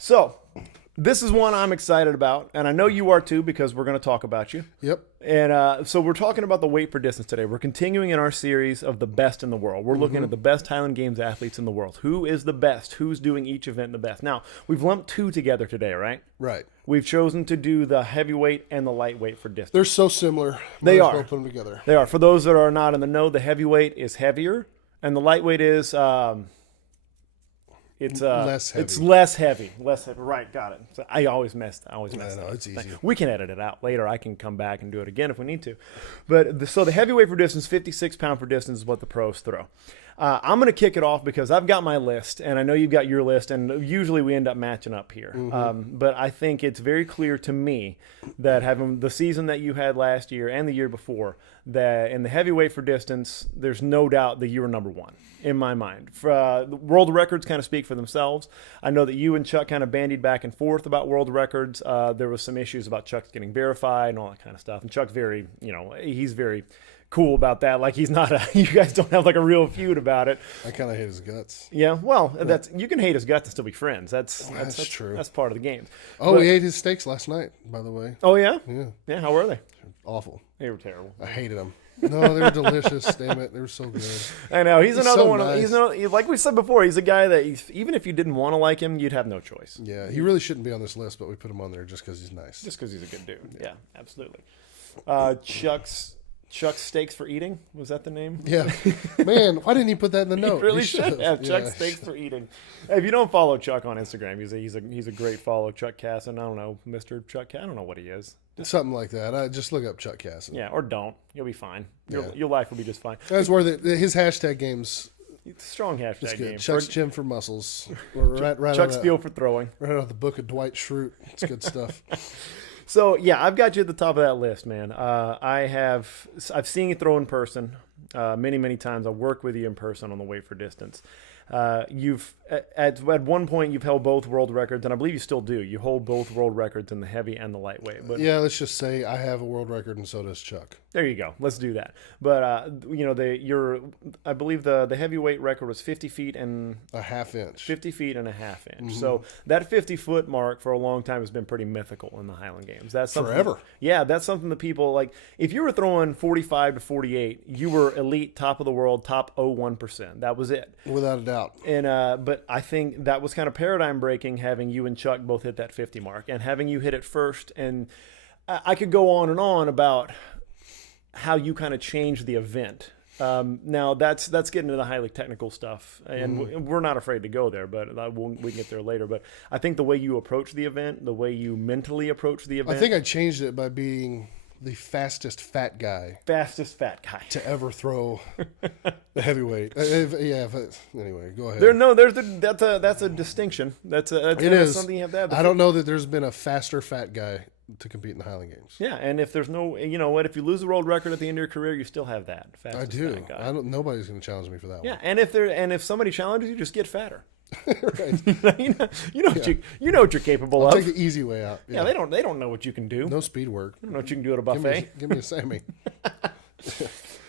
So, this is one I'm excited about, and I know you are too because we're going to talk about you. Yep. And so we're talking about the weight for distance today. We're continuing in our series of the best in the world. We're looking at the best Highland Games athletes in the world. Who is the best? Who's doing each event the best? Now, we've lumped two together today, right? Right. We've chosen to do the heavyweight and the lightweight for distance. They're so similar. They Might as are. well put them together. They are. For those that are not in the know, the heavyweight is heavier, and the lightweight is it's Less heavy. It's less heavy. Less heavy. Right, got it. So I always mess I know, up. it's easy. We can edit it out later. I can come back and do it again if we need to. But so the heavyweight for distance, 56 pound for distance is what the pros throw. I'm going to kick it off because I've got my list, and I know you've got your list, and usually we end up matching up here. But I think it's very clear to me that having the season that you had last year and the year before, that in the heavyweight for distance, there's no doubt that you were number one in my mind. The world records kind of speak for themselves. I know that you and Chuck kind of bandied back and forth about world records. There was some issues about Chuck's getting verified and all that kind of stuff. And Chuck's very, he's very cool about that. Like he's not you guys don't have like a real feud about it. I kind of hate his guts. Yeah, well, you can hate his guts and still be friends. That's true. That's part of the game. Oh, we ate his steaks last night, by the way. Oh yeah? Yeah. Yeah, how were they? Awful. They were terrible. I hated them. No, they were delicious. Damn it. They were so good. I know. He's another so one. nice. Like we said before, he's a guy that even if you didn't want to like him, you'd have no choice. Yeah, he really shouldn't be on this list, but we put him on there just because he's nice. Just because he's a good dude. Yeah, absolutely. Chuck's Steaks for Eating, was that the name? Yeah. Man, why didn't he put that in the note? He really He should have. Chuck Yeah. Steaks for Eating. Hey, if you don't follow Chuck on Instagram, he's a great follow. Chuck Casson. I don't know, Mr. Chuck. I don't know what he is. Something like that. Just look up Chuck Casson. Yeah, or don't. You'll be fine. Yeah. Your life will be just fine. That's where his hashtag games. It's a strong It's hashtag good. game. Chuck's Gym for Muscles. Right Chuck's out Feel of, for Throwing. right out of the book of Dwight Schrute. It's good stuff. So yeah, I've got you at the top of that list, man. I've seen you throw in person many times. I've worked with you in person on the weight for distance. You've at one point you've held both world records, and I believe you still do. You hold both world records in the heavy and the lightweight. But Yeah, let's just say I have a world record, and so does Chuck. there you go. Let's do that. But I believe the heavyweight record was 50 feet and A half inch. 50 feet and a half inch. So that 50-foot mark for a long time has been pretty mythical in the Highland Games. That's something, Forever. Yeah, that's something that people like. If you were throwing 45 to 48, you were elite, top of the world, top 0.1%. That was it. Without a doubt. And but I think that was kind of paradigm breaking, having you and Chuck both hit that 50 mark and having you hit it first. And I could go on and on about how you kind of changed the event. Now that's getting into the highly technical stuff, and we're not afraid to go there, but we can get there later. But I think the way you approach the event, the way you mentally approach the event, I think I changed it by being the fastest fat guy fastest fat guy. to ever throw the heavyweight. Anyway, go ahead. That's a distinction. That's something you have to have. I don't know that there's been a faster fat guy to compete in the Highland Games. Yeah, and if there's no, you know what, if you lose the world record at the end of your career, you still have that. I Fastest do. fat guy. Nobody's going to challenge me for that Yeah, one. and if somebody challenges you, just get fatter. Right. you know what you're capable I'll of. take the easy way out. Yeah, they don't know what you can do. No speed work. They don't know what you can do at a buffet. Give me a Sammy.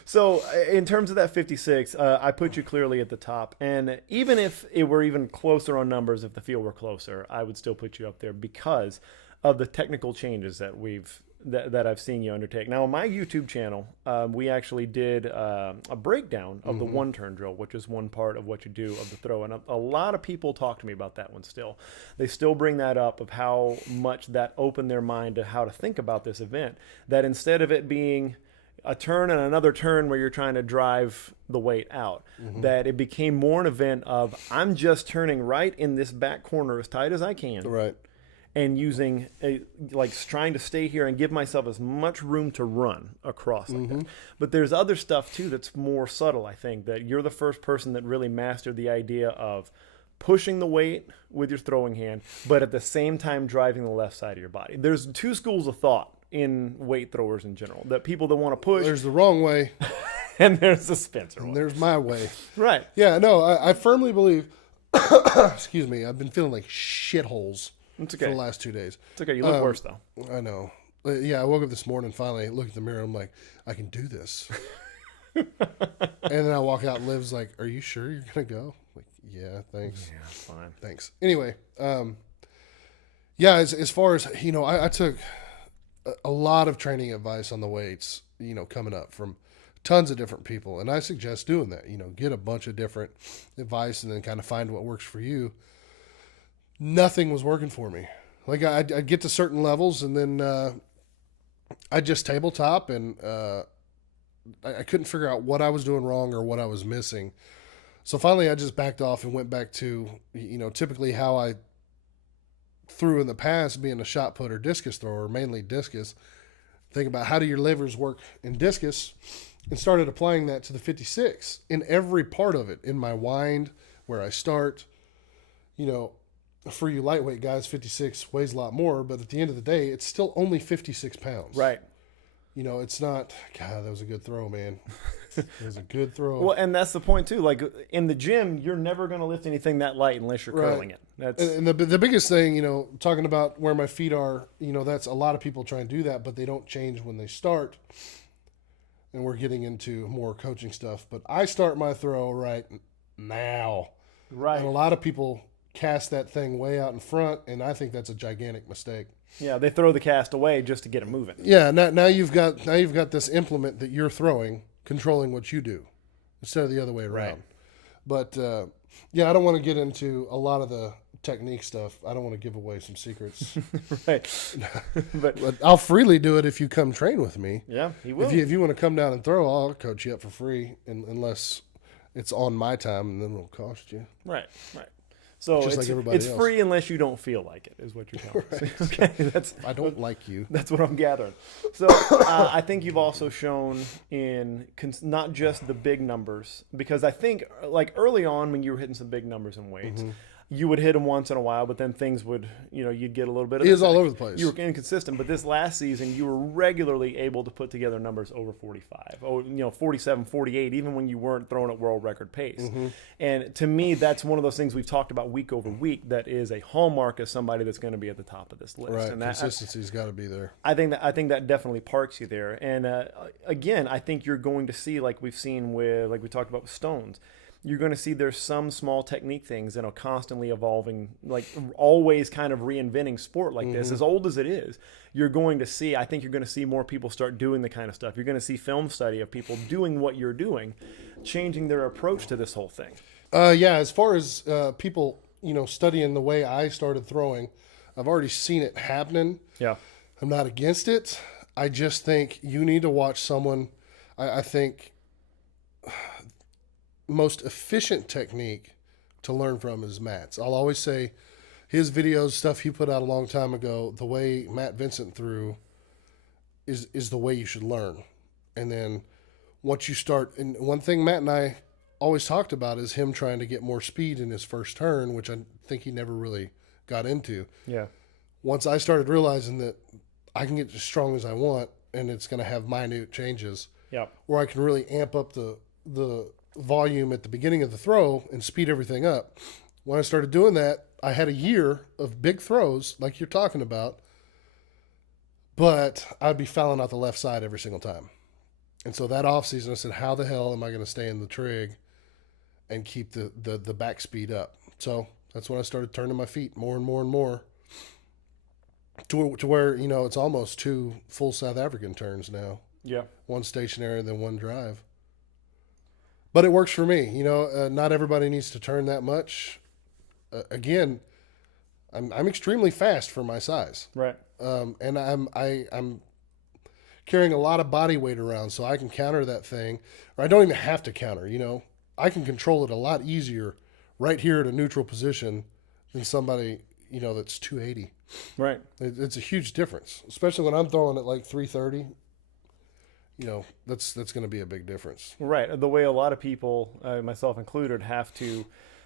So in terms of that 56, I put you clearly at the top. And even if it were even closer on numbers, if the field were closer, I would still put you up there because of the technical changes that I've seen you undertake. Now, on my YouTube channel, we actually did a breakdown of the one-turn drill, which is one part of what you do of the throw. And a lot of people talk to me about that one still. They still bring that up of how much that opened their mind to how to think about this event, that instead of it being a turn and another turn where you're trying to drive the weight out, that it became more an event of I'm just turning right in this back corner as tight as I can. Right. And using trying to stay here and give myself as much room to run across like that. But there's other stuff too that's more subtle. I think that you're the first person that really mastered the idea of pushing the weight with your throwing hand, but at the same time driving the left side of your body. There's two schools of thought in weight throwers in general. That people that want to push, There's the wrong way, and there's the Spencer and one. there's my way. Right. Yeah, no, I firmly believe, excuse me, I've been feeling like shitholes It's for okay. the last 2 days. It's okay. You look worse though. I know. Yeah, I woke up this morning, finally looked at the mirror, I'm like, I can do this. And then I walk out and Liv's like, are you sure you're going to go? I'm like, yeah, thanks. Yeah, it's fine. Thanks. Anyway, Yeah, as far as, I took a lot of training advice on the weights, coming up from tons of different people. And I suggest doing that, get a bunch of different advice and then kind of find what works for you. Nothing was working for me. Like I'd get to certain levels and then I'd just tabletop and I couldn't figure out what I was doing wrong or what I was missing. So finally I just backed off and went back to, typically how I threw in the past, being a shot put or discus thrower, mainly discus. Think about how do your levers work in discus, and started applying that to the 56 in every part of it, in my wind, where I start. For you lightweight guys, 56 weighs a lot more, but at the end of the day, it's still only 56 pounds. Right. It's not, God, that was a good throw, man. It was a good throw. Well, and that's the point too. Like in the gym, you're never going to lift anything that light unless you're curling it. That's and the biggest thing, talking about where my feet are, that's a lot of people try and do that, but they don't change when they start. And we're getting into more coaching stuff, but I start my throw right now. right. And a lot of people cast that thing way out in front, and I think that's a gigantic mistake. Yeah, they throw the cast away just to get it moving. Yeah, now you've got this implement that you're throwing, controlling what you do, instead of the other way around. Right. But I don't want to get into a lot of the technique stuff. I don't want to give away some secrets. Right. But I'll freely do it if you come train with me. Yeah, he will. If you want to come down and throw, I'll coach you up for free, unless it's on my time, and then it'll cost you. Right. So Just it's, like everybody it's else. free unless you don't feel like it, is what you're telling me. Okay, I don't like you. that's what I'm gathering. So I think you've also shown in not just the big numbers, because I think like early on when you were hitting some big numbers in weights, you would hit them once in a while, but then things would, you'd get a little bit of He is all over the place. You were inconsistent, but this last season, you were regularly able to put together numbers over 45, 47, 48, even when you weren't throwing at world record pace. And to me, that's one of those things we've talked about week over week that is a hallmark of somebody that's going to be at the top of this list. Right, And that, consistency's got to be there. I think that definitely parks you there. And again, I think you're going to see, like we've seen with, like we talked about with Stones, you're going to see there's some small technique things in a constantly evolving, like always kind of reinventing sport like this, as old as it is. You're going to see, I think you're going to see more people start doing the kind of stuff. You're going to see film study of people doing what you're doing, changing their approach to this whole thing. As far as people, studying the way I started throwing, I've already seen it happening. Yeah. I'm not against it. I just think you need to watch someone. I think most efficient technique to learn from is Matt's. I'll always say his videos, stuff he put out a long time ago, the way Matt Vincent threw is the way you should learn. And then once you start, and one thing Matt and I always talked about is him trying to get more speed in his first turn, which I think he never really got into. Yeah. Once I started realizing that I can get as strong as I want, and it's going to have minute changes, where I can really amp up the volume at the beginning of the throw and speed everything up. When I started doing that, I had a year of big throws like you're talking about, but I'd be fouling out the left side every single time. And so that offseason, I said, how the hell am I going to stay in the trig and keep the back speed up? So that's when I started turning my feet more and more and more to where, it's almost 2 full South African turns now. Yeah. One stationary, then one drive. But it works for me. Not everybody needs to turn that much. Again, I'm extremely fast for my size. Right. And I'm carrying a lot of body weight around, so I can counter that thing. Or I don't even have to counter, I can control it a lot easier right here at a neutral position than somebody, that's 280. Right. It's a huge difference, especially when I'm throwing at like 330. That's going to be a big difference. Right. The way a lot of people, myself included, have to,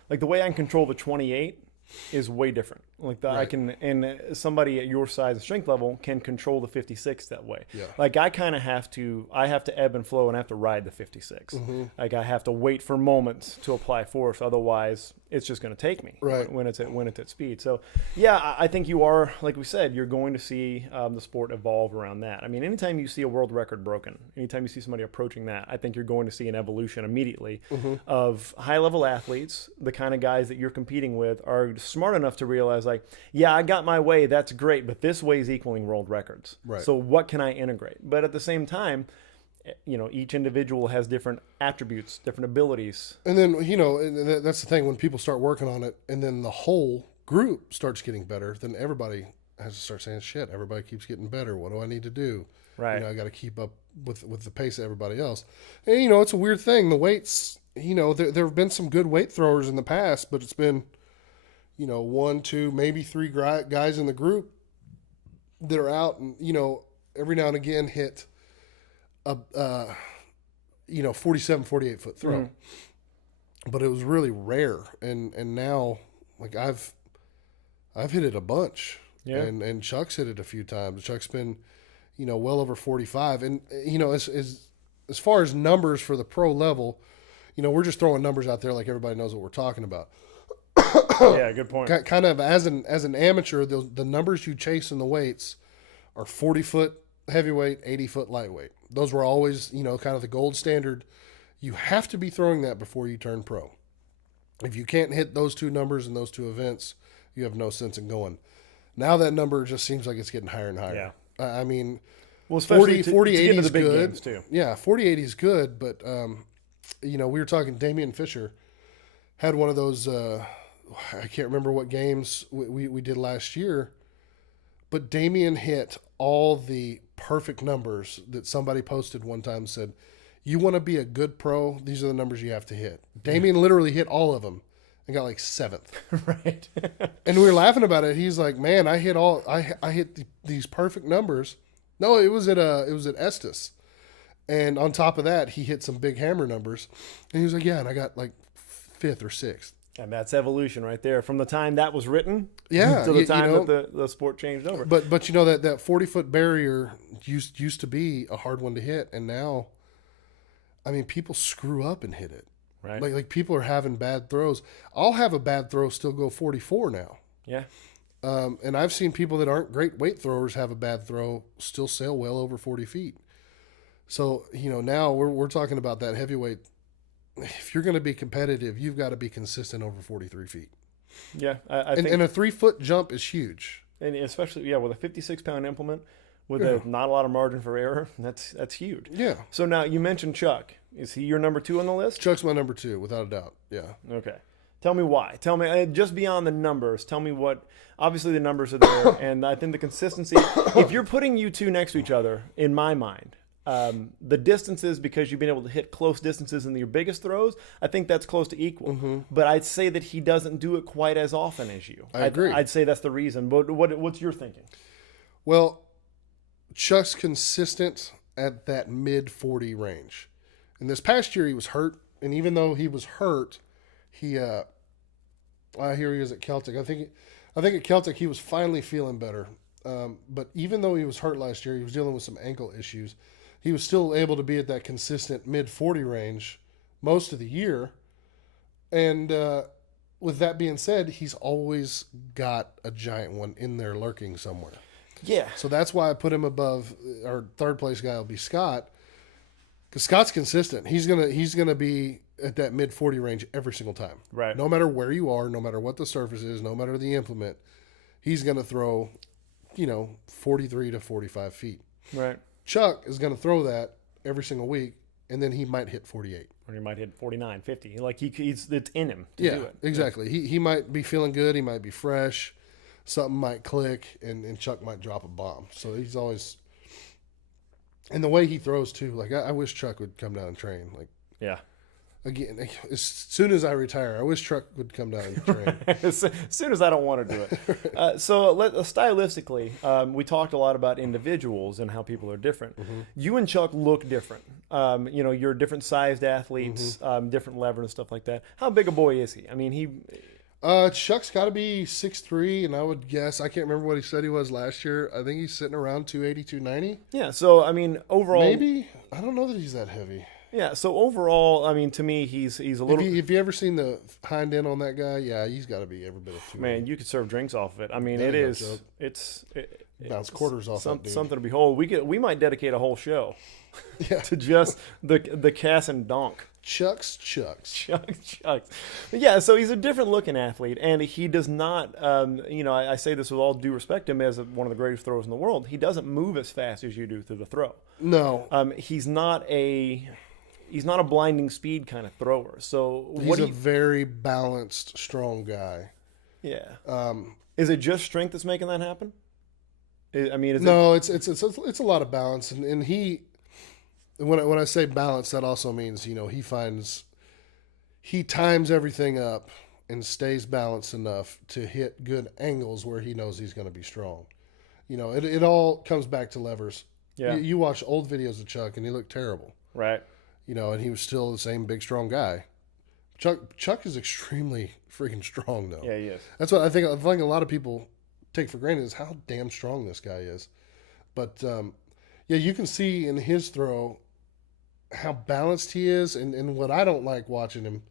like the way I can control the 28 is way different. Like that, Right. I can, and somebody at your size and strength level can control the 56 that way. Yeah. Like I kind of have to ebb and flow and I have to ride the 56. Like I have to wait for moments to apply force. Otherwise, it's just going to take me Right. when it's at speed. So yeah, I think you are, like we said, you're going to see the sport evolve around that. I mean, anytime you see a world record broken, anytime you see somebody approaching that, I think you're going to see an evolution immediately of high level athletes. The kind of guys that you're competing with are smart enough to realize, like, like, yeah, I got my way. That's great. But this way is equaling world records. Right. So what can I integrate? But at the same time, each individual has different attributes, different abilities. And then, and that's the thing, when people start working on it and then the whole group starts getting better, then everybody has to start saying, shit, everybody keeps getting better. What do I need to do? Right. I got to keep up with the pace of everybody else. And, it's a weird thing. The weights, there have been some good weight throwers in the past, but it's been, 1, 2, maybe 3 guys in the group that are out and, every now and again hit a 47, 48 foot throw. Mm. But it was really rare. And now, like, I've hit it a bunch. Yeah. And Chuck's hit it a few times. Chuck's been, well over 45. And, as far as numbers for the pro level, we're just throwing numbers out there like everybody knows what we're talking about. Yeah, good point. Kind of as an amateur, the numbers you chase in the weights are 40-foot heavyweight, 80-foot lightweight. Those were always, kind of the gold standard. You have to be throwing that before you turn pro. If you can't hit those two numbers in those two events, you have no sense in going. Now that number just seems like it's getting higher and higher. Yeah. I mean, well, 40, 80 is good. Games too. Yeah, 40-80 is good, but, we were talking, Damian Fisher had one of those, I can't remember what games we did last year, but Damian hit all the perfect numbers that somebody posted one time, said, you want to be a good pro, these are the numbers you have to hit. Damian literally hit all of them and got like 7th. Right. And we were laughing about it. He's like, man, I hit these perfect numbers. No, it was at Estes. And on top of that, he hit some big hammer numbers. And he was like, yeah, and I got like 5th or 6th. And that's evolution right there. From the time that was written to the time that the sport changed over. But that 40-foot barrier used to be a hard one to hit. And now, I mean, people screw up and hit it. Right. Like people are having bad throws. I'll have a bad throw still go 44 now. Yeah. And I've seen people that aren't great weight throwers have a bad throw still sail well over 40 feet. So, now we're talking about that heavyweight. If you're going to be competitive, you've got to be consistent over 43 feet. Yeah. I think, and a 3-foot jump is huge. And especially, with a 56-pound implement with not a lot of margin for error, that's huge. Yeah. So now you mentioned Chuck. Is he your number 2 on the list? Chuck's my number 2, without a doubt. Yeah. Okay. Tell me why. Tell me, just beyond the numbers, tell me what, obviously the numbers are there, and I think the consistency, if you're putting you two next to each other, in my mind, the distances, because you've been able to hit close distances in your biggest throws, I think that's close to equal. Mm-hmm. But I'd say that he doesn't do it quite as often as you. I agree. I'd say that's the reason. But what's your thinking? Well, Chuck's consistent at that mid-40 range. And this past year he was hurt, and even though he was hurt, here he is at Celtic. I think at Celtic he was finally feeling better. But even though he was hurt last year, he was dealing with some ankle issues. He was still able to be at that consistent mid-40 range most of the year. And with that being said, he's always got a giant one in there lurking somewhere. Yeah. So that's why I put him above. Our third place guy will be Scott, because Scott's consistent. He's gonna be at that mid-40 range every single time. Right. No matter where you are, no matter what the surface is, no matter the implement, he's gonna throw, 43 to 45 feet. Right. Chuck is going to throw that every single week, and then he might hit 48. Or he might hit 49, 50. Like it's in him to do it. Exactly. He might be feeling good. He might be fresh. Something might click, and Chuck might drop a bomb. So he's always – and the way he throws, too. Like, I wish Chuck would come down and train. Like, yeah. Again, as soon as I retire, I wish Chuck would come down and train. As soon as I don't want to do it. So stylistically, we talked a lot about individuals and how people are different. Mm-hmm. You and Chuck look different. You're different sized athletes, mm-hmm. Different lever and stuff like that. How big a boy is he? I mean, Chuck's got to be 6'3", and I would guess, I can't remember what he said he was last year. I think he's sitting around 280, 290. Yeah, so, I mean, overall... Maybe. I don't know that he's that heavy. Yeah, so overall, I mean, to me, he's a little... Have you ever seen the hind end on that guy? Yeah, he's got to be every bit of 280. Man, you could serve drinks off of it. I mean, Bounce quarters off that dude. Something to behold. We might dedicate a whole show Yeah. to just the cast and donk. Chucks. Chucks. But yeah, so he's a different looking athlete, and he does not, I say this with all due respect to him as one of the greatest throwers in the world. He doesn't move as fast as you do through the throw. No. He's not a blinding speed kind of thrower. So He's a very balanced, strong guy. Yeah. Is it just strength that's making that happen? It's a lot of balance, and he. When I say balance, that also means he times everything up and stays balanced enough to hit good angles where he knows he's going to be strong. It all comes back to levers. Yeah. You watch old videos of Chuck and he looked terrible. Right. And he was still the same big strong guy. Chuck is extremely freaking strong though. Yeah, he is. That's what I think a lot of people take for granted is how damn strong this guy is. But you can see in his throw how balanced he is, and what I don't like watching him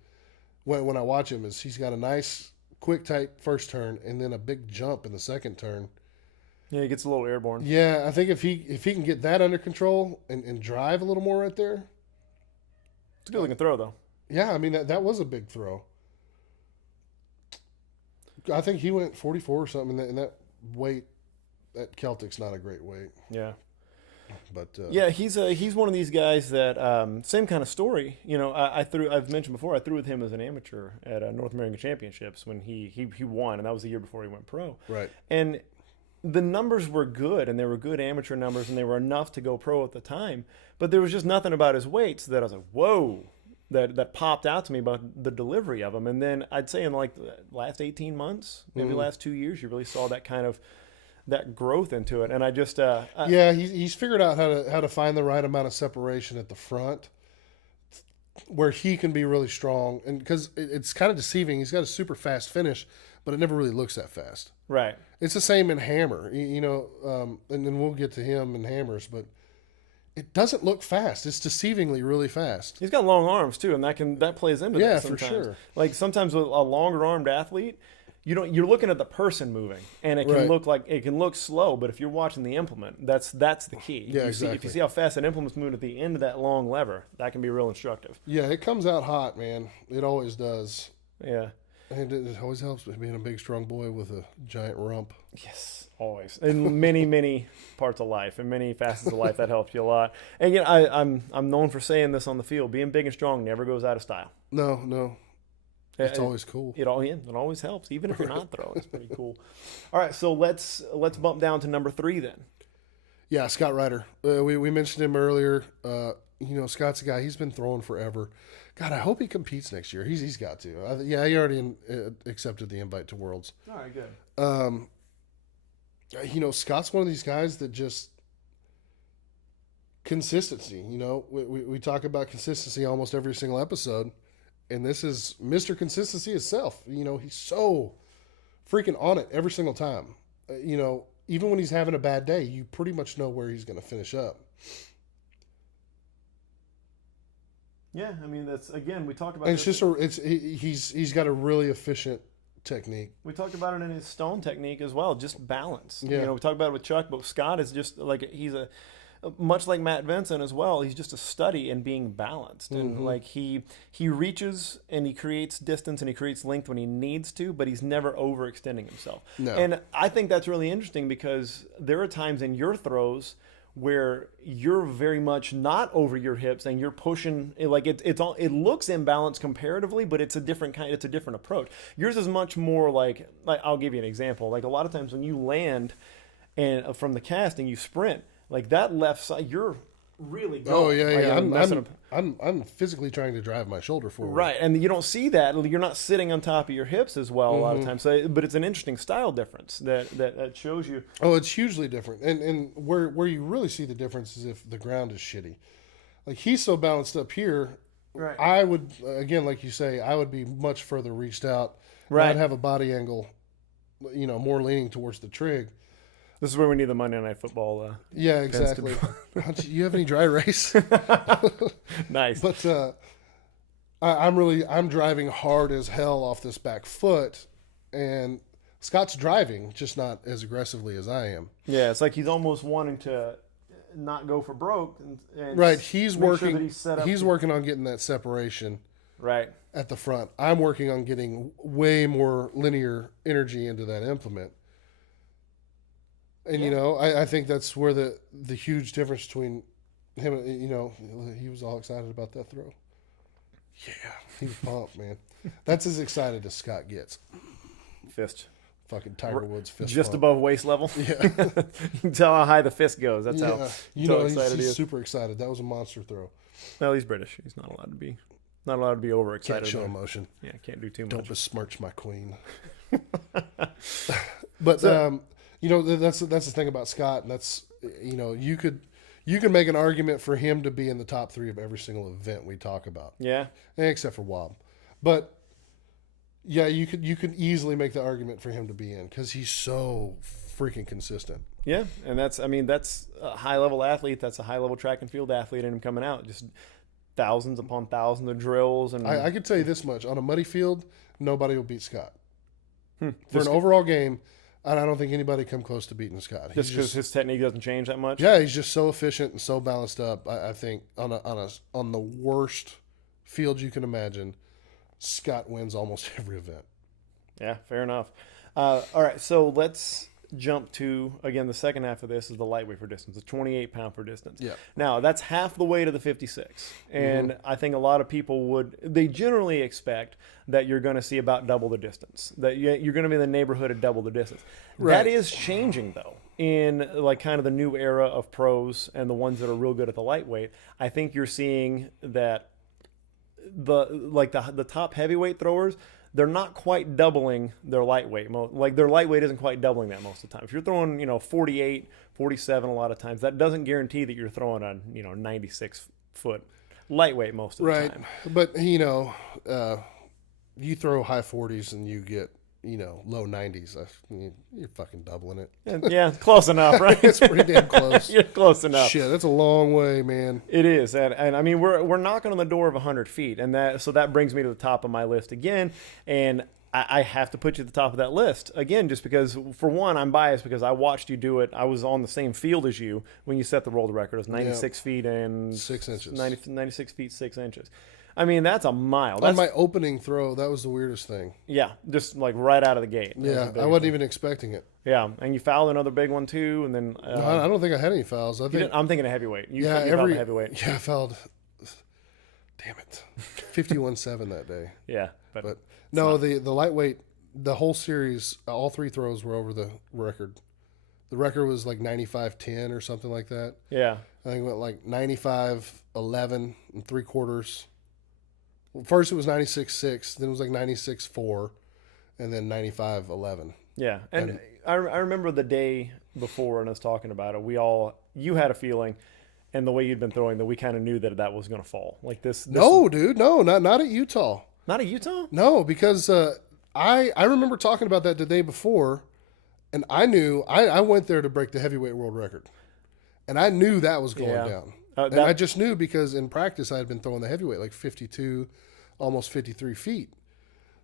when I watch him is he's got a nice quick tight first turn and then a big jump in the second turn. Yeah, he gets a little airborne. Yeah, I think if he can get that under control and drive a little more right there. It's a good looking throw though. Yeah, I mean that was a big throw. I think he went 44 or something, and that weight at Celtic's not a great weight. Yeah. But he's one of these guys that same kind of story. I've mentioned before, I threw with him as an amateur at North American Championships when he won, and that was the year before he went pro. Right. And the numbers were good, and they were good amateur numbers, and they were enough to go pro at the time. But there was just nothing about his weights that I was like, whoa, that popped out to me about the delivery of him. And then I'd say in like the last 18 months, maybe last 2 years, you really saw that kind of that growth into it. And I just he's figured out how to find the right amount of separation at the front where he can be really strong, and because it's kind of deceiving. He's got a super fast finish, but it never really looks that fast. Right. It's the same in hammer, and then we'll get to him in hammers, but it doesn't look fast. It's deceivingly really fast. He's got long arms too, and that plays into that sometimes. For sure. Like sometimes with a longer armed athlete, you're looking at the person moving, and it can look slow, but if you're watching the implement, that's the key. Yeah, exactly. If you see how fast that implement's moving at the end of that long lever, that can be real instructive. Yeah, it comes out hot, man. It always does. Yeah. And it always helps with being a big, strong boy with a giant rump. Yes, always. In many, many parts of life, in many facets of life, that helps you a lot. And I'm known for saying this on the field: being big and strong never goes out of style. No. It's always cool. It always helps, even if you're not throwing. It's pretty cool. All right, so let's bump down to number 3 then. Yeah, Scott Ryder. We mentioned him earlier. Scott's a guy. He's been throwing forever. God, I hope he competes next year. He's got to. He already accepted the invite to Worlds. All right, good. Scott's one of these guys that just consistency. We talk about consistency almost every single episode, and this is Mr. Consistency himself. He's so freaking on it every single time. Even when he's having a bad day, you pretty much know where he's going to finish up. Yeah, I mean that's again we talked about. And he's got a really efficient technique. We talked about it in his stone technique as well, just balance. Yeah. We talked about it with Chuck, but Scott is just like he's much like Matt Vincent as well. He's just a study in being balanced, and like he reaches and he creates distance and he creates length when he needs to, but he's never overextending himself. No. And I think that's really interesting because there are times in your throws where you're very much not over your hips and you're pushing like it looks imbalanced comparatively, but it's a different approach. Yours is much more like I'll give you an example. Like a lot of times when you land and from the cast and you sprint, like that left side, you're really going. Oh yeah, Like, I'm physically trying to drive my shoulder forward. Right, and you don't see that. You're not sitting on top of your hips as well a lot of times. So, but it's an interesting style difference that shows you. Oh, it's hugely different. And where you really see the difference is if the ground is shitty. Like he's so balanced up here. Right. I would again, like you say, I would be much further reached out. Right. I'd have a body angle, more leaning towards the trig. This is where we need the Monday Night Football. Yeah, exactly. You have any dry erase? Nice. But I'm driving hard as hell off this back foot, and Scott's driving, just not as aggressively as I am. Yeah, it's like he's almost wanting to not go for broke. And Right, he's make working. Sure that he's set up working on getting that separation. Right. At the front, I'm working on getting way more linear energy into that implement. And you know, I think that's where the huge difference between him. You know, he was all excited about that throw. Yeah, he was pumped, man. That's as excited as Scott gets. Fist. Fucking Tiger Woods fist. Just pump. above waist level. Yeah. You can tell how high the fist goes. That's how. You know, excited he's he is. super excited. That was a monster throw. Well, he's British. He's not allowed to be. Not allowed to be overexcited. Can't show emotion. Yeah, can't do too much. Don't besmirch my queen. But so, you know, that's the thing about Scott, and that's, you know, you could make an argument for him to be in the top 3 of every single event we talk about. Yeah. Except for Wob. But yeah, you could easily make the argument for him to be in because he's so freaking consistent. Yeah, and that's a high level athlete. That's a high level track and field athlete, and him coming out just thousands upon thousands of drills. And I could tell you this much: on a muddy field, nobody will beat Scott. For Just an overall game, I don't think anybody come close to beating Scott. Just because his technique doesn't change that much. Yeah, he's just so efficient and so balanced up. I think on the worst field you can imagine, Scott wins almost every event. Yeah, fair enough. All right, so let's jump to, again, the second half of this is the lightweight for distance, the 28 pound for distance. Yeah. Now, that's half the weight of the 56. And I think a lot of people they generally expect that you're going to see about double the distance, that you're going to be in the neighborhood of double the distance. Right. That is changing, though, in like kind of the new era of pros and the ones that are real good at the lightweight. I think you're seeing that the top heavyweight throwers, they're not quite doubling their lightweight. Like their lightweight isn't quite doubling that most of the time. If you're throwing, 48, 47 a lot of times, that doesn't guarantee that you're throwing a, 96 foot lightweight most of the time. But, you throw high 40s and you get, low 90s. You're fucking doubling it. Yeah, close enough, right? It's pretty damn close. You're close enough. Shit, that's a long way, man. It is, and I mean we're knocking on the door of 100 feet, and that brings me to the top of my list again, and I have to put you at the top of that list again, just because, for one, I'm biased because I watched you do it. I was on the same field as you when you set the world record. It was 96 feet and 6 inches. 96 feet 6 inches. I mean, that's a mile. On my opening throw, that was the weirdest thing. Yeah, just like right out of the gate. Yeah, I wasn't even expecting it. Yeah, and you fouled another big one too, and then no, I don't think I had any fouls. I'm thinking of heavyweight. You fouled a heavyweight. Yeah, I fouled. Damn it, 51-7 that day. Yeah, but no, the lightweight, the whole series, all 3 throws were over the record. The record was like 95-10 or something like that. Yeah, I think it went like 95-11 and 3/4. Well, first it was 96-6, then it was like 96-4, and then 95-11. Yeah, and I remember the day before when I was talking about it, you had a feeling, and the way you'd been throwing, that we kind of knew that was going to fall. Like this. No, dude, no, not at Utah. Not at Utah? No, because I remember talking about that the day before, and I knew I went there to break the heavyweight world record, and I knew that was going down. And I just knew because in practice I had been throwing the heavyweight like 52, almost 53 feet.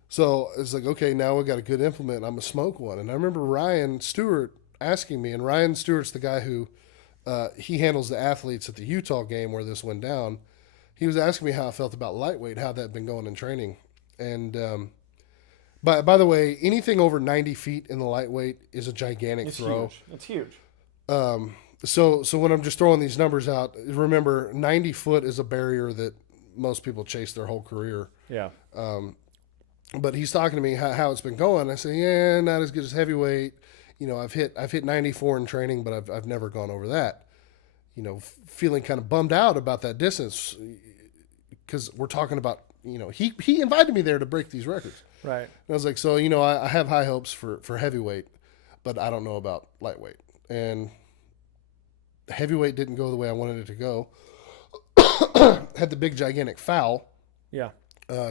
So it's like, okay, now we got a good implement. I'm going to smoke one. And I remember Ryan Stewart asking me, and Ryan Stewart's the guy who he handles the athletes at the Utah game where this went down. He was asking me how I felt about lightweight, how that had been going in training. And by the way, anything over 90 feet in the lightweight is a gigantic throw. It's huge. So when I'm just throwing these numbers out, remember 90 foot is a barrier that most people chase their whole career. Yeah. But he's talking to me how it's been going. I say, yeah, not as good as heavyweight. I've hit 94 in training, but I've never gone over that. Feeling kind of bummed out about that distance because we're talking about, he invited me there to break these records. Right. And I was like, so, I have high hopes for heavyweight, but I don't know about lightweight. And heavyweight didn't go the way I wanted it to go. Had the big gigantic foul. Yeah.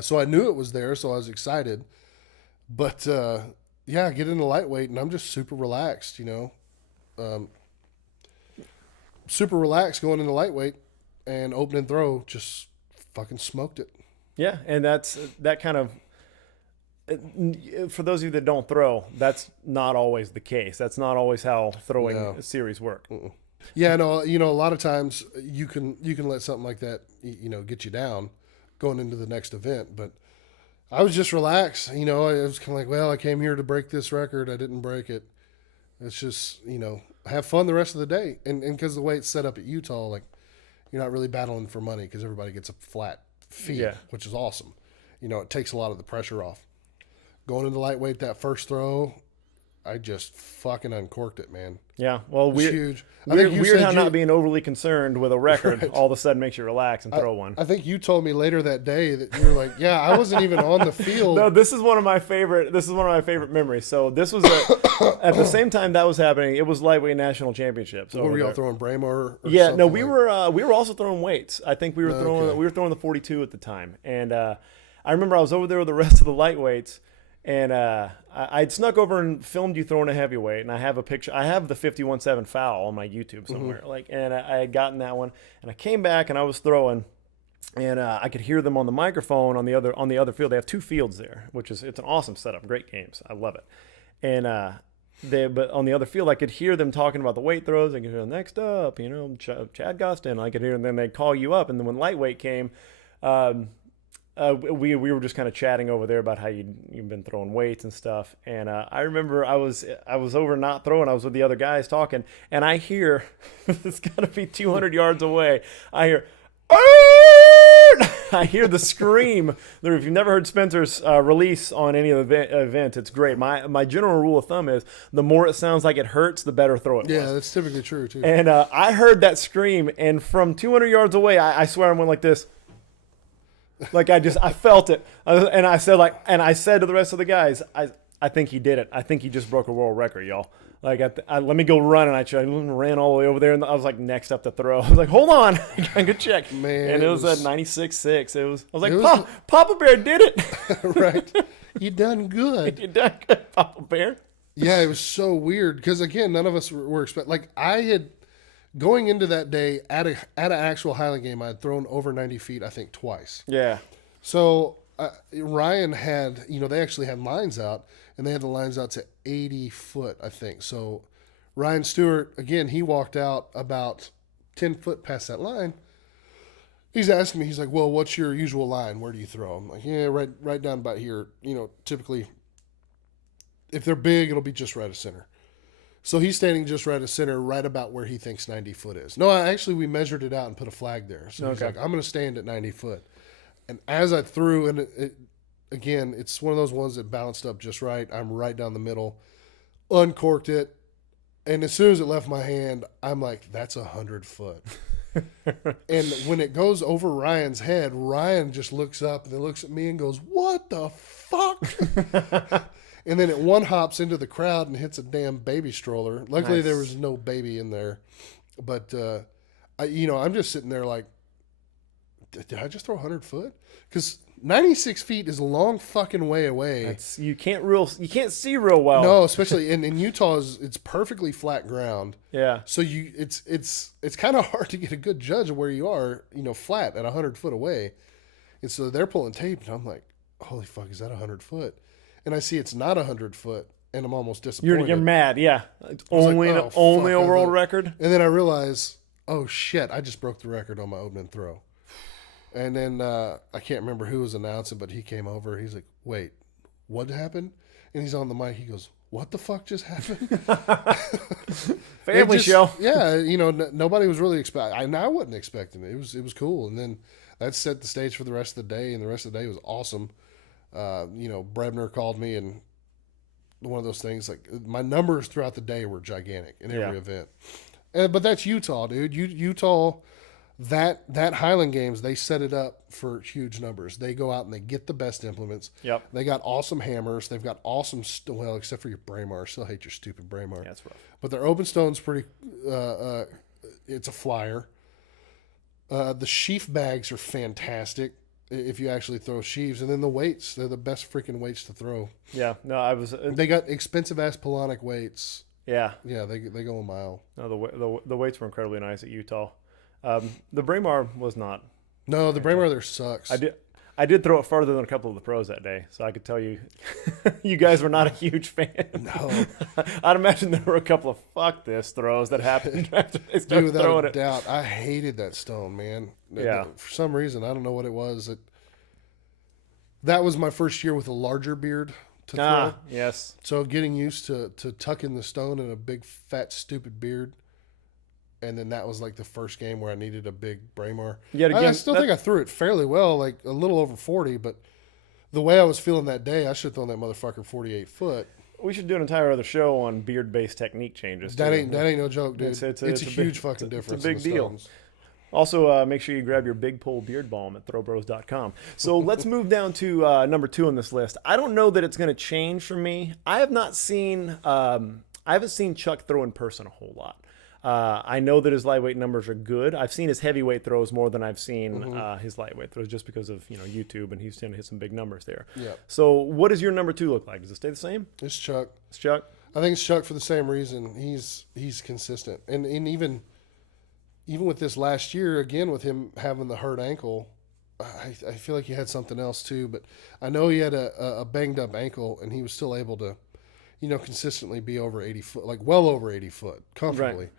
So I knew it was there, so I was excited. But I get into lightweight and I'm just super relaxed, super relaxed going into lightweight, and opening throw just fucking smoked it. Yeah, and that kind of for those of you that don't throw, that's not always the case. That's not always how throwing series work. Mm-mm. Yeah, no, a lot of times you can let something like that, get you down going into the next event. But I was just relaxed. I was kind of like, well, I came here to break this record. I didn't break it. It's just, have fun the rest of the day. And because the way it's set up at Utah, like, you're not really battling for money because everybody gets a flat fee, which is awesome. It takes a lot of the pressure off. Going into lightweight, that first throw, I just fucking uncorked it, man. Yeah, well, huge. Weird how not being overly concerned with a record all of a sudden makes you relax and throw one. I think you told me later that day that you were like, "Yeah, I wasn't even on the field." No, this is one of my favorite memories. So this was at the same time that was happening. It was lightweight national championships. Were we all throwing Braemar? Yeah, no, we were also throwing weights. I think we were throwing the 42 at the time, and I remember I was over there with the rest of the lightweights. And I'd snuck over and filmed you throwing a heavyweight, and I have a picture. I have the 51-7 foul on my YouTube somewhere. And I had gotten that one, and I came back and I was throwing, and I could hear them on the microphone on the other field. They have 2 fields there, it's an awesome setup. Great games, I love it. And but on the other field, I could hear them talking about the weight throws. I could hear next up, Chad Gustin. I could hear, and then they'd call you up, and then when lightweight came. We were just kind of chatting over there about how you've been throwing weights and stuff, and I remember I was over not throwing. I was with the other guys talking, and I hear it's got to be 200 yards away. I hear, I hear the scream. If you've never heard Spencer's release on any of the events, it's great. My general rule of thumb is the more it sounds like it hurts, the better throw it was. Yeah, that's typically true too. And I heard that scream, and from 200 yards away, I swear I went like this. Like I felt it, and I said to the rest of the guys, I think he did it. I think he just broke a world record, y'all. Like let me go run, and I ran all the way over there, and I was like next up to throw. I was like, hold on, I could check, man. And it was at 96.6. I was like, Papa Bear did it. Right, you done good. You done good, Papa Bear. Yeah, it was so weird because again, none of us were expecting. Like I had. Going into that day at an actual Highland game, I had thrown over 90 feet, I think, twice. Yeah. So Ryan had, they actually had lines out, and they had the lines out to 80 foot, I think. So Ryan Stewart, again, he walked out about 10 foot past that line. He's asking me, he's like, well, what's your usual line? Where do you throw? I'm like, yeah, right down about here. Typically, if they're big, it'll be just right of center. So he's standing just right of center, right about where he thinks 90 foot is. No, we measured it out and put a flag there. So he's like, I'm going to stand at 90 foot. And as I threw, and again, it's one of those ones that bounced up just right. I'm right down the middle, uncorked it. And as soon as it left my hand, I'm like, that's 100 foot. And when it goes over Ryan's head, Ryan just looks up and then looks at me and goes, what the fuck? And then it one hops into the crowd and hits a damn baby stroller. Luckily, There was no baby in there. But, I'm just sitting there like, did I just throw 100 foot? Because 96 feet is a long fucking way away. You can't see real well. No, especially in Utah, it's perfectly flat ground. Yeah. So it's kind of hard to get a good judge of where you are, flat at 100 foot away. And so they're pulling tape, and I'm like, holy fuck, is that 100 foot? And I see it's not 100 foot, and I'm almost disappointed. You're mad, yeah. Only a world record. And then I realize, oh shit, I just broke the record on my opening throw. And then I can't remember who was announcing, but he came over. He's like, wait, what happened? And he's on the mic. He goes, what the fuck just happened? Family show. Yeah, nobody was really expecting. I wasn't expecting it. It was cool. And then that set the stage for the rest of the day, and the rest of the day was awesome. Brebner called me, and one of those things, like my numbers throughout the day were gigantic in every event. But that's Utah, dude. Utah, that Highland Games, they set it up for huge numbers. They go out and they get the best implements. Yep. They got awesome hammers. They've got awesome, well, except for your Braemar. I still hate your stupid Braemar. Yeah, that's rough. But their open stone's pretty, it's a flyer. The sheaf bags are fantastic if you actually throw sheaves. And then the weights, they're the best freaking weights to throw. Yeah, no, they got expensive-ass Polonic weights. Yeah. Yeah, they go a mile. No, the weights were incredibly nice at Utah. The Braemar was not. No, the Braemar there sucks. I did throw it farther than a couple of the pros that day, so I could tell you, you guys were not a huge fan. No. I'd imagine there were a couple of fuck this throws that happened after they started Dude, throwing without a it. doubt, I hated that stone, man. Yeah. For some reason, I don't know what it was. That was my first year with a larger beard to throw. Ah, yes. So getting used to tucking the stone in a big, fat, stupid beard. And then that was like the first game where I needed a big Braemar. Yet I again, still think I threw it fairly well, like a little over 40, but the way I was feeling that day, I should have thrown that motherfucker 48 foot. We should do an entire other show on beard-based technique changes. That too. ain't no joke, dude. It's a huge fucking difference. It's a big in the deal. stones. Also, make sure you grab your Big Pole Beard Balm at throwbros.com. So let's move down to number 2 on this list. I don't know that it's going to change for me. I haven't seen Chuck throw in person a whole lot. I know that his lightweight numbers are good. I've seen his heavyweight throws more than I've seen his lightweight throws, just because of YouTube, and he's going to hit some big numbers there. Yeah. So what does your number 2 look like? Does it stay the same? It's Chuck. It's Chuck. I think it's Chuck for the same reason. He's consistent, and even with this last year, again with him having the hurt ankle, I feel like he had something else too. But I know he had a banged up ankle, and he was still able to, consistently be over 80 foot, like well over 80 foot comfortably. Right.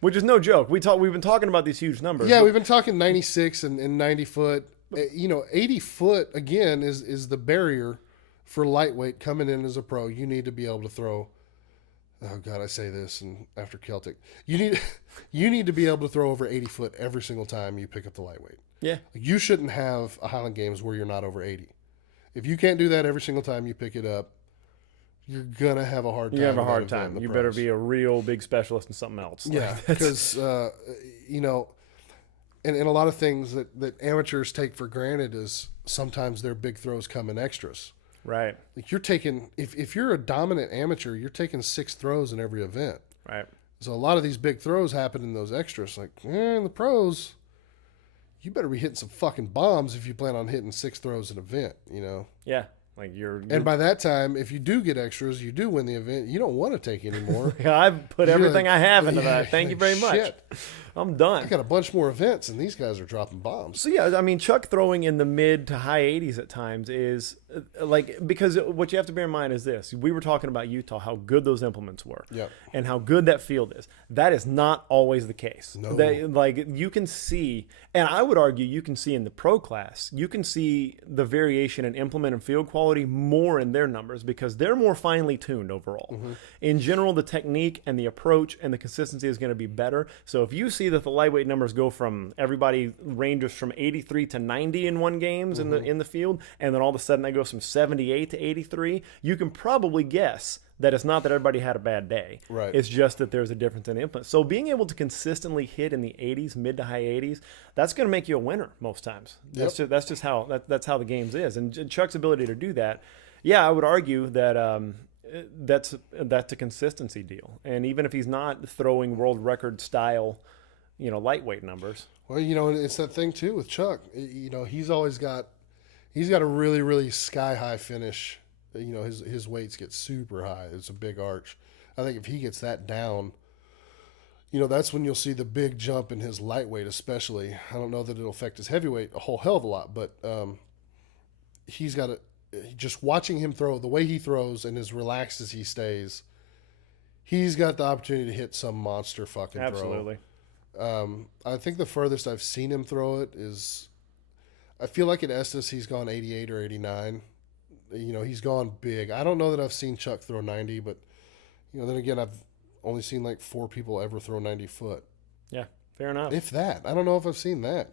Which is no joke. We've been talking about these huge numbers. Yeah, we've been talking 96 and 90 foot. 80 foot again is the barrier for lightweight coming in as a pro. You need to be able to throw. Oh God, I say this, and after Celtic, you need to be able to throw over 80 foot every single time you pick up the lightweight. Yeah. You shouldn't have a Highland Games where you're not over 80. If you can't do that every single time you pick it up, you're gonna have a hard time. You have a hard time. You better be a real big specialist in something else. Yeah, because and a lot of things that amateurs take for granted is sometimes their big throws come in extras. Right. Like you're taking, if you're a dominant amateur, you're taking 6 throws in every event. Right. So a lot of these big throws happen in those extras. Like in the pros, you better be hitting some fucking bombs if you plan on hitting 6 throws an event. Yeah. Like and by that time, if you do get extras, you do win the event. You don't want to take any more. I've put everything I have into that. Thank you very much. Shit. I'm done. I got a bunch more events, and these guys are dropping bombs. So yeah, I mean, Chuck throwing in the mid to high 80s at times is because what you have to bear in mind is this: we were talking about Utah, how good those implements were, and how good that field is. That is not always the case. No. You can see, and I would argue you can see in the pro class, you can see the variation in implement and field quality more in their numbers because they're more finely tuned overall. Mm-hmm. In general, the technique and the approach and the consistency is going to be better. So if you see that the lightweight numbers go from everybody ranges from 83 to 90 in one games in the field, and then all of a sudden that goes from 78 to 83, you can probably guess that it's not that everybody had a bad day. Right. It's just that there's a difference in input. So being able to consistently hit in the 80s, mid to high 80s, that's going to make you a winner most times. That's just how that's how the games is. And Chuck's ability to do that, I would argue that that's a consistency deal. And even if he's not throwing world record style, lightweight numbers. Well, it's that thing too with Chuck. He's got a really, really sky high finish. His weights get super high. It's a big arch. I think if he gets that down, that's when you'll see the big jump in his lightweight, especially. I don't know that it'll affect his heavyweight a whole hell of a lot, but he's got just watching him throw, the way he throws and as relaxed as he stays, he's got the opportunity to hit some monster fucking throw. Absolutely. I think the furthest I've seen him throw it is, I feel like at Estes he's gone 88 or 89. He's gone big. I don't know that I've seen Chuck throw 90, but then again, I've only seen like 4 people ever throw 90 foot. Yeah, fair enough. If that, I don't know if I've seen that.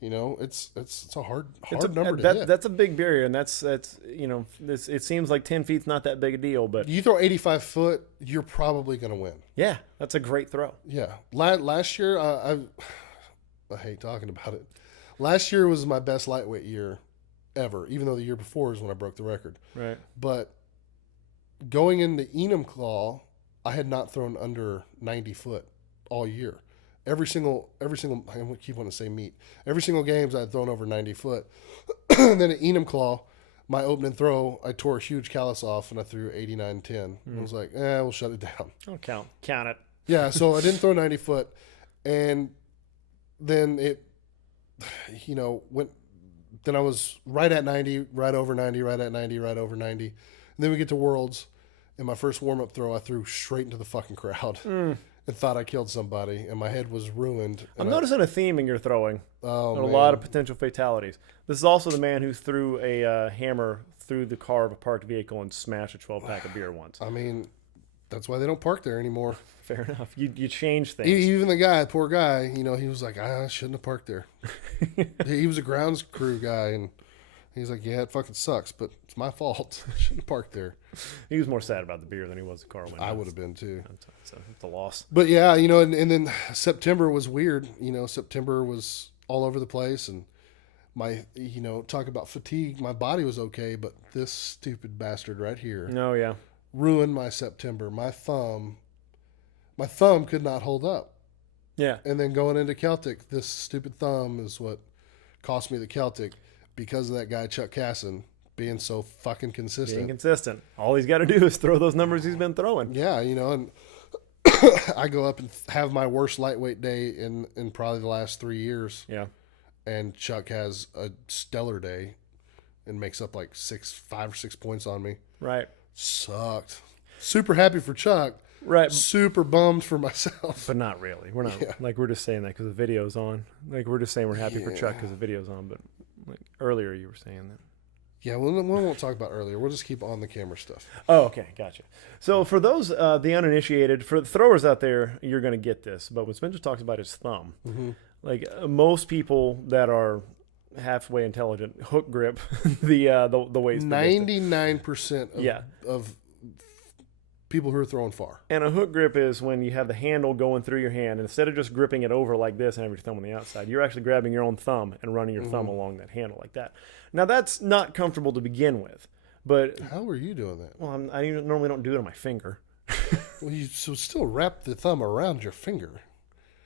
It's a hard number to hit. That's a big barrier, and that's it seems like 10 feet's not that big a deal, but you throw 85 foot, you're probably going to win. Yeah, that's a great throw. Yeah, last year I hate talking about it. Last year was my best lightweight year ever, even though the year before is when I broke the record. Right. But going into Enumclaw, I had not thrown under 90 foot all year. Every single I keep wanting to say meet. Every single games I had thrown over 90 foot. And then at Enumclaw, my opening throw, I tore a huge callus off and I threw 89-10. I was like, we'll shut it down. Oh, count it. Yeah, so I didn't throw 90 foot. And then it, went Then I was right at 90, right over 90, right at 90, right over 90. And then we get to Worlds, and my first warm-up throw, I threw straight into the fucking crowd and thought I killed somebody, and my head was ruined. I'm noticing a theme in your throwing. Oh, A man. lot of potential fatalities. This is also the man who threw a hammer through the car of a parked vehicle and smashed a 12-pack of beer once. I mean, that's why they don't park there anymore. Fair enough. You change things. Even the guy, poor guy, you know, he was like, I shouldn't have parked there. He was a grounds crew guy, and he's like, yeah, it fucking sucks, but it's my fault. I shouldn't have parked there. He was more sad about the beer than he was the car window. I would have been too. It's a loss. But yeah, you know, and then September was weird. You know, September was all over the place, and you know, talk about fatigue. My body was okay, but this stupid bastard right here Oh, yeah. ruined my September. My thumb could not hold up. Yeah. And then going into Celtic, this stupid thumb is what cost me the Celtic because of that guy Chuck Casson being so fucking consistent. Being consistent. All he's got to do is throw those numbers he's been throwing. Yeah, you know, and I go up and have my worst lightweight day in probably the last 3 years. Yeah. And Chuck has a stellar day and makes up like 5 or 6 points on me. Right. Sucked. Super happy for Chuck. Right. Super bummed for myself. But not really. We're not. Yeah. Like, we're just saying that because the video's on. Like, we're just saying we're happy for Chuck because the video's on. But like earlier you were saying that. Yeah, we won't talk about earlier. We'll just keep on the camera stuff. Oh, okay. Gotcha. So for those, the uninitiated, for the throwers out there, you're going to get this. But when Spencer talks about his thumb, like most people that are halfway intelligent hook grip the waist. 99% of people who are throwing far. And a hook grip is when you have the handle going through your hand. And instead of just gripping it over like this and having your thumb on the outside, you're actually grabbing your own thumb and running your thumb along that handle like that. Now, that's not comfortable to begin with. But how are you doing that? Well, I normally don't do it on my finger. Well, you still wrap the thumb around your finger.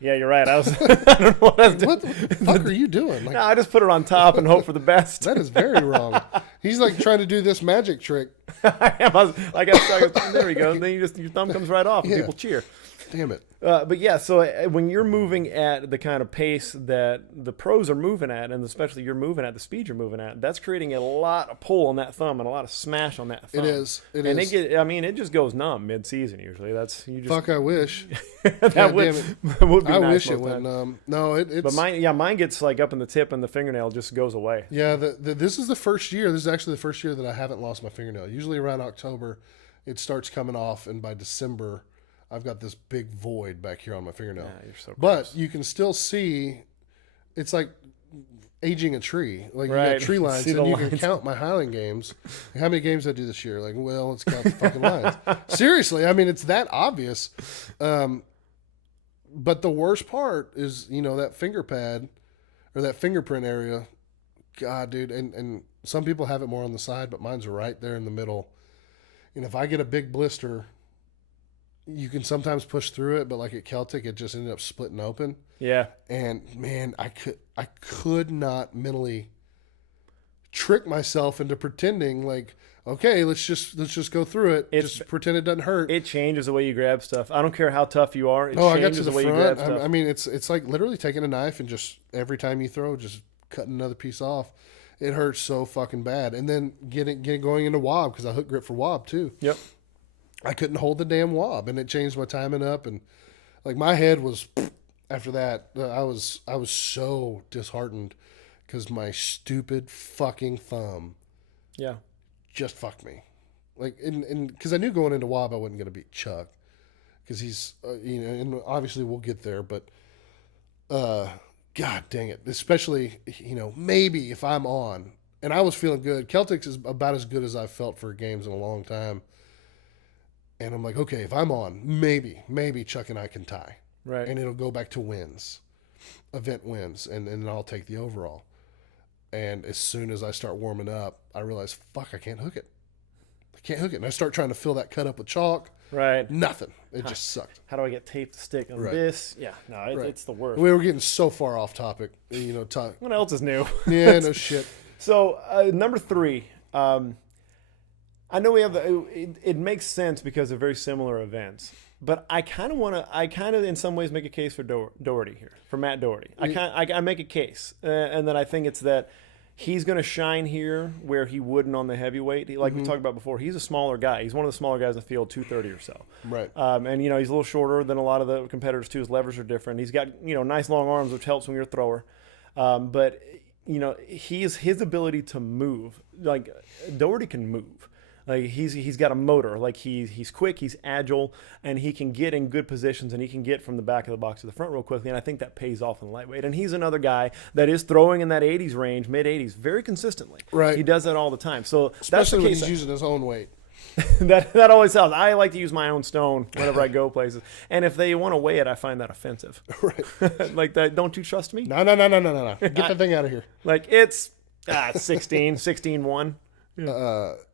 Yeah, you're right. I don't know what I was doing. What the fuck are you doing? Like, no, I just put it on top and hope for the best. That is very wrong. He's like trying to do this magic trick. I guess there we go. Then your thumb comes right off and people cheer. Damn it. But yeah, so when you're moving at the kind of pace that the pros are moving at, and especially you're moving at the speed you're moving at, that's creating a lot of pull on that thumb and a lot of smash on that thumb. It is. It just goes numb mid-season usually. That's you just. Fuck, I wish. that would be I nice wish it most went times. numb. No, it's. But mine gets like up in the tip and the fingernail just goes away. Yeah, this is the first year. This is actually the first year that I haven't lost my fingernail. Usually around October, it starts coming off, and by December, I've got this big void back here on my fingernail. Yeah, you're so but gross. you can still see, it's like aging a tree. Like you Right. got tree lines, See and the you lines. can count my Highland Games. How many games I do this year? Like, well, let's count the fucking lines. Seriously, I mean, it's that obvious. But the worst part is, you know, that finger pad or that fingerprint area. God, dude, and some people have it more on the side, but mine's right there in the middle. And if I get a big blister, you can sometimes push through it, but like at Celtic, it just ended up splitting open. Yeah. And man, I could not mentally trick myself into pretending like, okay, let's just go through it. Just pretend it doesn't hurt. It changes the way you grab stuff. I don't care how tough you are. It I got to changes the the way you front. grab stuff. I mean, it's like literally taking a knife and just every time you throw, just cutting another piece off. It hurts so fucking bad. And then getting going into wob, because I hook grip for wob too. Yep. I couldn't hold the damn wob, and it changed my timing up, and like my head was after that. I was so disheartened because my stupid fucking thumb, Yeah. just fucked me. Like, and because I knew going into wob I wasn't gonna beat Chuck because he's you know, and obviously we'll get there, but God dang it, especially you know maybe if I'm on, and I was feeling good. Celtics is about as good as I've felt for games in a long time. And I'm like, okay, if I'm on, maybe Chuck and I can tie. Right. And it'll go back to wins, event wins, and then I'll take the overall. And as soon as I start warming up, I realize, fuck, I can't hook it. And I start trying to fill that cut up with chalk. Right. Nothing. It just sucked. How do I get tape to stick on Right. this? Yeah. No, it's the worst. We were getting so far off topic. You know, What else is new? yeah, no shit. So number 3, I know we have it makes sense because they're very similar events, but I kind of in some ways make a case for Doherty here, for Matt Doherty. I make a case, and then I think it's that he's going to shine here where he wouldn't on the heavyweight. Like we talked about before, he's a smaller guy. He's one of the smaller guys in the field, 230 or so. Right. And, he's a little shorter than a lot of the competitors, too. His levers are different. He's got, nice long arms, which helps when you're a thrower. But, his ability to move, like, Doherty can move. Like he's got a motor. Like he's quick, he's agile, and he can get in good positions, and he can get from the back of the box to the front real quickly. And I think that pays off in the lightweight. And he's another guy that is throwing in that 80s range, mid 80s, very consistently. Right. He does that all the time. So Especially that's the when case. he's using his own weight. that always helps. I like to use my own stone whenever I go places. And if they want to weigh it, I find that offensive. Right. Like that. Don't you trust me? No. Get that thing out of here. Like it's 16-1.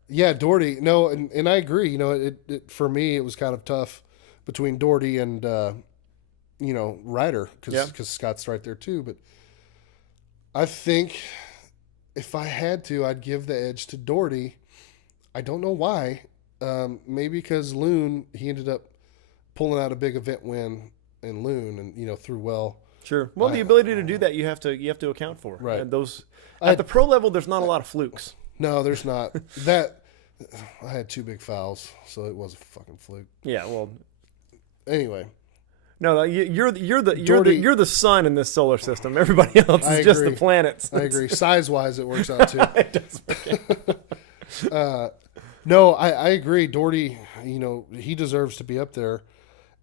Yeah, Doherty. No, and I agree. It for me, it was kind of tough between Doherty and, Ryder because Scott's right there too. But I think if I had to, I'd give the edge to Doherty. I don't know why. Maybe because Loon, he ended up pulling out a big event win in Loon and, threw well. Sure. Well, the ability to do that, you have to account for. Right. And those at the pro level, there's not a lot of flukes. No, there's not. That I had 2 big fouls, so it was a fucking fluke. Yeah. Well. Anyway. No, you're the sun in this solar system. Everybody else is just the planets. I agree. Size wise, it works out too. It does. No, I agree. Doherty, he deserves to be up there,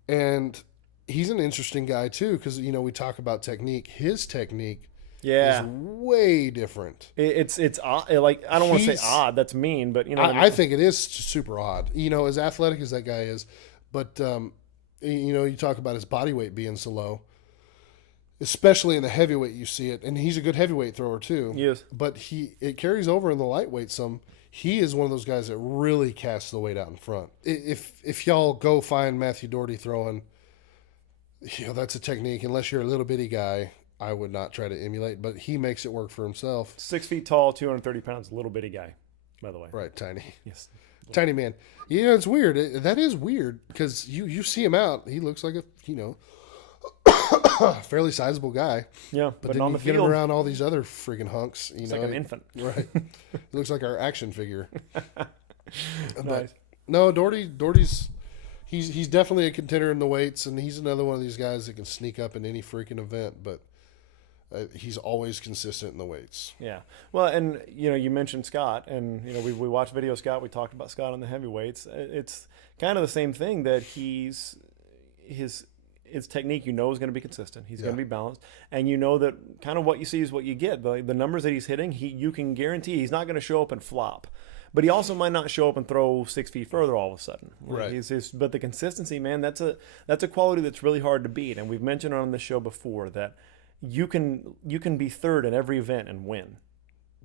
and he's an interesting guy too because we talk about technique. His technique. Yeah, is way different. It's odd. Like I don't want to say odd. That's mean, but I think it is super odd. As athletic as that guy is, but you talk about his body weight being so low, especially in the heavyweight. You see it, and he's a good heavyweight thrower too. Yes, but it carries over in the lightweight some. He is one of those guys that really casts the weight out in front. If y'all go find Matthew Doherty throwing, that's a technique. Unless you're a little bitty guy. I would not try to emulate, but he makes it work for himself. 6 feet tall, 230 pounds, little bitty guy, by the way. Right, tiny. Yes. Tiny man. It's weird. That is weird because you see him out. He looks like a fairly sizable guy. Yeah, but then on you the get him field, around all these other freaking hunks. He's like an infant. Right. He looks like our action figure. Nice. But no, Doherty's he's definitely a contender in the weights, and he's another one of these guys that can sneak up in any freaking event, but he's always consistent in the weights. Yeah. Well, and, you mentioned Scott, and, we watched video Scott. We talked about Scott on the heavyweights. It's kind of the same thing that his technique, is going to be consistent. He's going to be balanced. And that kind of what you see is what you get. The numbers that he's hitting, you can guarantee he's not going to show up and flop. But he also might not show up and throw 6 feet further all of a sudden. Right. But the consistency, man, that's a quality that's really hard to beat. And we've mentioned on this show before that you can be third in every event and win.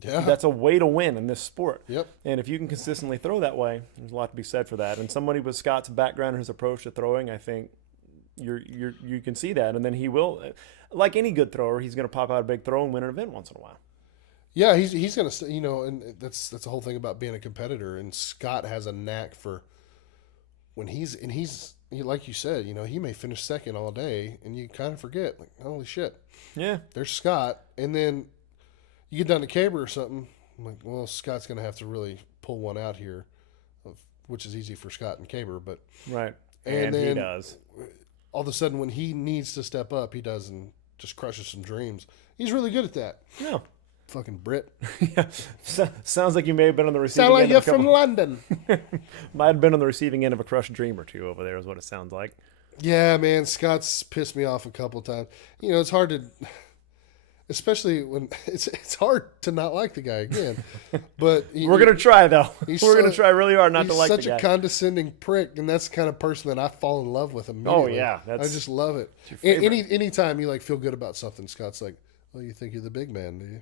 Yeah. That's a way to win in this sport. Yep. And if you can consistently throw that way, there's a lot to be said for that. And somebody with Scott's background and his approach to throwing, I think you can see that. And then he will, like any good thrower, he's going to pop out a big throw and win an event once in a while. Yeah, he's going to, and that's the whole thing about being a competitor. And Scott has a knack for when he's like you said, he may finish second all day, and you kind of forget, like, holy shit. Yeah. There's Scott, and then you get down to Caber or something. I'm like, well, Scott's going to have to really pull one out here, which is easy for Scott and Caber, but right. And then he does. All of a sudden, when he needs to step up, he does and just crushes some dreams. He's really good at that. Yeah. Fucking Brit. Yeah. Sounds like you may have been on the receiving Sound like end you're of a couple. from London. Might have been on the receiving end of a crushed dream or two over there is what it sounds like. Yeah, man. Scott's pissed me off a couple times. It's hard to, especially when it's hard to not like the guy again. But we're gonna try though. We're gonna try really hard not to like the guy. He's such a condescending prick, and that's the kind of person that I fall in love with immediately. Oh yeah, I just love it. Anytime you feel good about something, Scott's like, "Oh, you think you're the big man, do you?"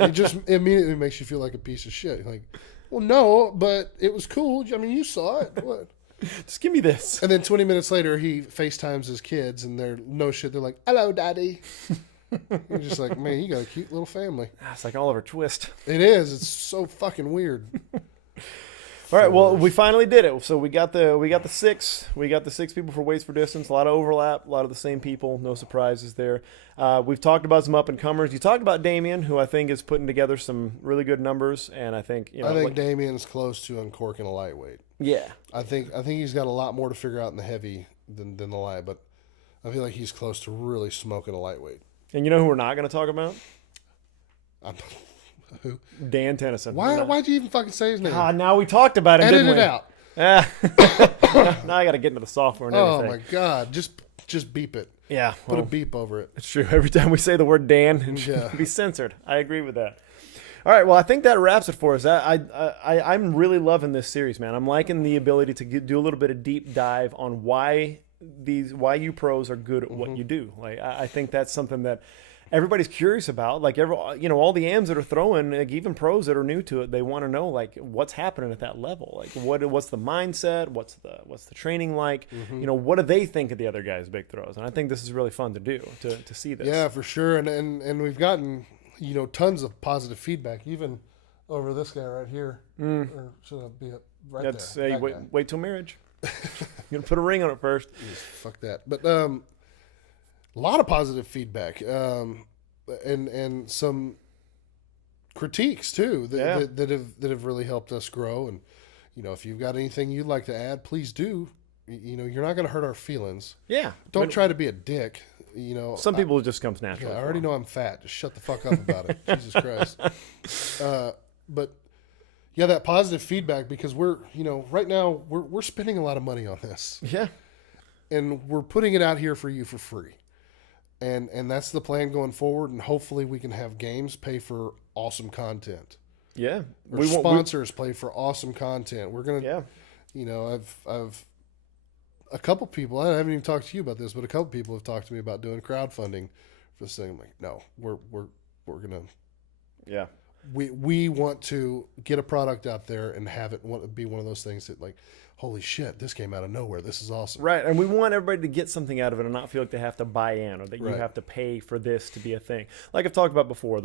It just immediately makes you feel like a piece of shit. You're like, well, no, but it was cool. I mean, you saw it. What? Just give me this. And then 20 minutes later, he FaceTimes his kids, and they're no shit. They're like, "Hello, Daddy." You're just like, man, you got a cute little family. It's like Oliver Twist. It is. It's so fucking weird. All right, well, we finally did it. So we got the six people for weights for distance. A lot of overlap, a lot of the same people. No surprises there. We've talked about some up and comers. You talked about Damien, who I think is putting together some really good numbers, and I think Damien's close to uncorking a lightweight. Yeah, I think he's got a lot more to figure out in the heavy than the light, but I feel like he's close to really smoking a lightweight. And you know who we're not going to talk about? Who? Dan Tennyson. Why'd you even fucking say his name? Now we talked about him. Edit didn't it we? out. Now I got to get into the software and everything. Oh my god! Just beep it. Yeah, Put a beep over it. It's true. Every time we say the word Dan, it should be censored. I agree with that. All right, well, I think that wraps it for us. I'm really loving this series, man. I'm liking the ability to do a little bit of deep dive on why you pros are good at what you do. Like, I think that's something that everybody's curious about. Like, all the AMs that are throwing, like even pros that are new to it, they want to know like what's happening at that level. Like, what's the mindset? What's the training like? What do they think of the other guys' big throws? And I think this is really fun to do to see this. Yeah, for sure. And we've gotten tons of positive feedback, even over this guy right here. Or should I be right there? Wait till marriage. You're gonna put a ring on it first. Yes, fuck that. But a lot of positive feedback, and some critiques too that have really helped us grow. And if you've got anything you'd like to add, please do. You're not going to hurt our feelings. Yeah. Don't try to be a dick. Some people just comes natural. Yeah, I already know I'm fat. Just shut the fuck up about it. Jesus Christ. But yeah, that positive feedback, because we're right now we're spending a lot of money on this. Yeah. And we're putting it out here for you for free. And that's the plan going forward, and hopefully we can have games pay for awesome content. Yeah. Sponsors play for awesome content. We're gonna I've a couple people, I haven't even talked to you about this, but a couple people have talked to me about doing crowdfunding for this thing. I'm like, no, we're gonna we want to get a product out there and have it be one of those things that, like, holy shit, this came out of nowhere. This is awesome. Right. And we want everybody to get something out of it and not feel like they have to buy in or that you Right. have to pay for this to be a thing. Like I've talked about before,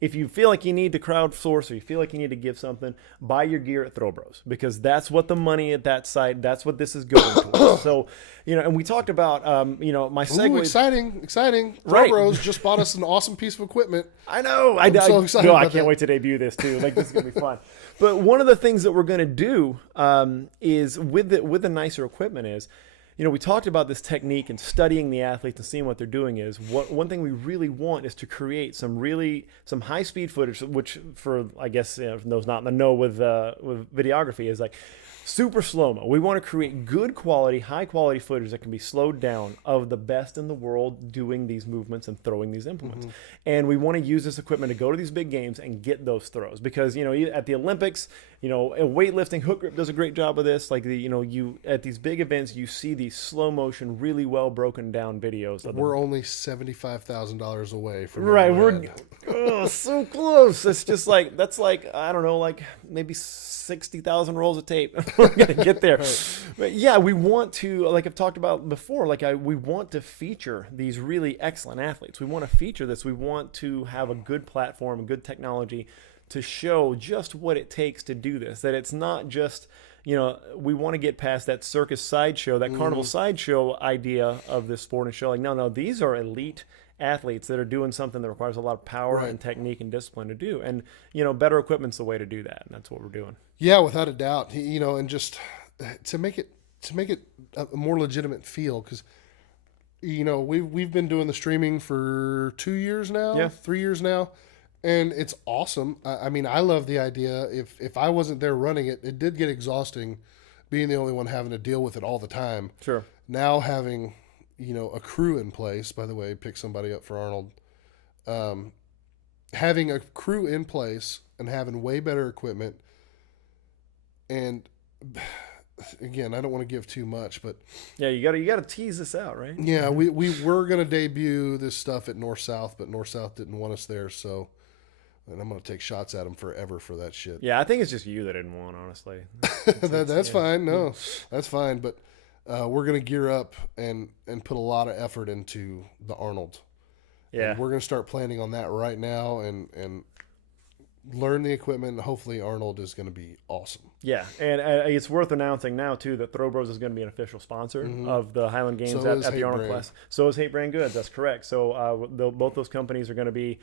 if you feel like you need to crowdsource or you feel like you need to give something, buy your gear at Throw Bros, because that's what the money at that site, that's what this is going towards. So, and we talked about, my segue. Ooh, exciting. Throw Right. Bros just bought us an awesome piece of equipment. I know. I'm so excited I about can't that. wait to debut this too. Like, this is gonna be fun. But one of the things that we're gonna do is with the nicer equipment is, we talked about this technique and studying the athletes and seeing what they're doing. Is one thing we really want is to create some high speed footage, which for, I guess, those not in the know with videography, is like super slow-mo. We want to create good quality, high quality footage that can be slowed down of the best in the world doing these movements and throwing these implements. Mm-hmm. And we want to use this equipment to go to these big games and get those throws, because, at the Olympics, weightlifting, hook grip does a great job of this. Like you at these big events, you see these slow motion, really well broken down videos. We're only $75,000 away from right. We're so close. It's just like, that's like, I don't know, like maybe 60,000 rolls of tape. We're gonna get there. Right. But yeah, we want to, like I've talked about before, we want to feature these really excellent athletes. We want to feature this. We want to have a good platform, a good technology to show just what it takes to do this. That it's not just, we want to get past that circus sideshow, that carnival sideshow idea of this sport, and show like, no, these are elite athletes that are doing something that requires a lot of power and technique and discipline to do. And, better equipment's the way to do that. And that's what we're doing. Yeah, without a doubt. And just to make it a more legitimate feel, because, we've been doing the streaming for 2 years now, 3 years now. And it's awesome. I mean, I love the idea. If I wasn't there running it, it did get exhausting being the only one having to deal with it all the time. Sure. Now having, a crew in place, by the way, pick somebody up for Arnold. Having a crew in place and having way better equipment. And again, I don't want to give too much, but yeah, you gotta tease this out, right? Yeah, we were going to debut this stuff at North South, but North South didn't want us there, so. And I'm going to take shots at them forever for that shit. Yeah, I think it's just you that didn't want, honestly. That's fine. No, that's fine. But we're going to gear up and put a lot of effort into the Arnold. Yeah. And we're going to start planning on that right now. And learn the equipment. And hopefully Arnold is going to be awesome. Yeah, and it's worth announcing now, too, that Throw Bros is going to be an official sponsor of the Highland Games So is at the Hate Arnold Brand. Class. So is Hate Brand Goods. That's correct. So both those companies are going to be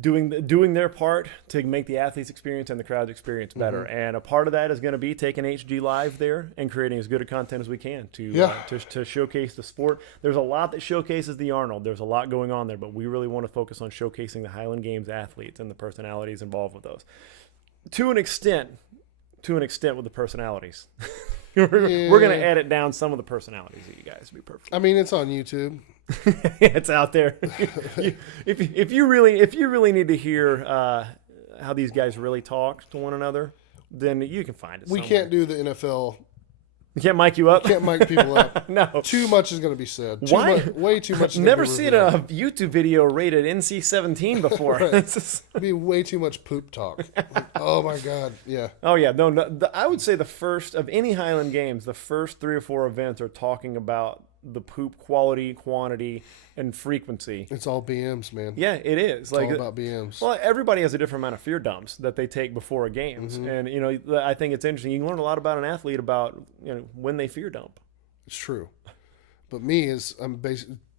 doing their part to make the athletes' experience and the crowd's experience better. And a part of that is going to be taking HG Live there and creating as good a content as we can to showcase the sport. There's a lot that showcases the Arnold. There's a lot going on there, but we really want to focus on showcasing the Highland Games athletes and the personalities involved with those. To an extent with the personalities. We're going to edit down some of the personalities of you guys to be perfect. I mean, it's on YouTube. It's out there. If you really need to hear how these guys really talk to one another, then you can find it. We somewhere. can't do the NFL. We can't mic you up. Can't mic people up. No. Too much is going to be said. Why? Way too much. Never seen a YouTube video rated NC-17 before. Right. It's It'd be way too much poop talk. Oh my God. Yeah. Oh yeah, no. I would say the first of any Highland Games, the first 3 or 4 events are talking about the poop quality, quantity, and frequency. It's all BMs, man. Yeah, it is. It's all about BMs. Well, everybody has a different amount of fear dumps that they take before a games, and I think it's interesting. You can learn a lot about an athlete about when they fear dump. It's true. But I'm